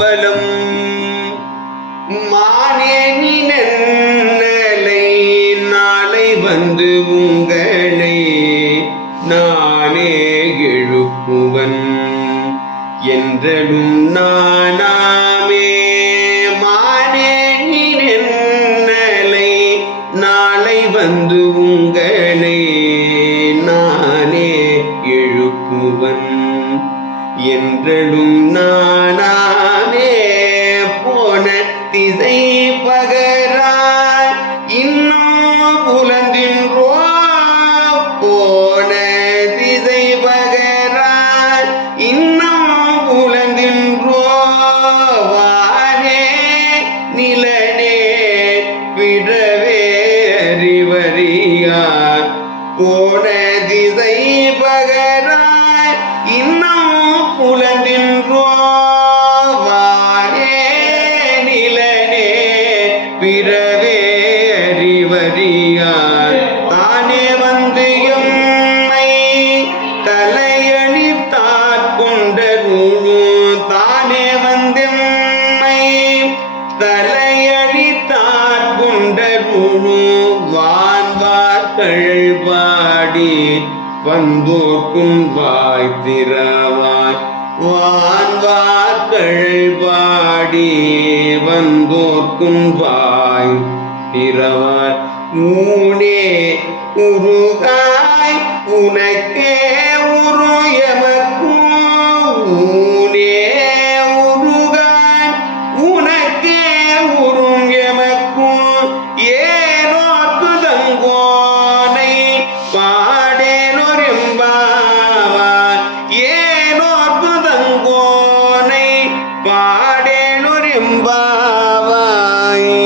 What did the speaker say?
அம்பலம் மானேனி நன்னலை நாளை வந்து உங்களை நானே எழுப்புவன். என்றலும் நானாமே மானேனி நன்னலை நாளை வந்து உங்களை நானே எழுப்புவன். என்றலும் நான் வேறிவரியார் போன திசை பகராய் இன்னும் புலந்தின்றோ நிலனே. பிறவே அறிவறியார். தானே வந்து எம்மை தலையணித்தாற் பாடி வந்தோக்கும் வாய் திறவாய் வான்வார்கள் பாடி வந்தோர்க்கும் வாய் திறவாய் ஊனே உருகாய் உனக்கே உரு எமக்கும் பாவாய்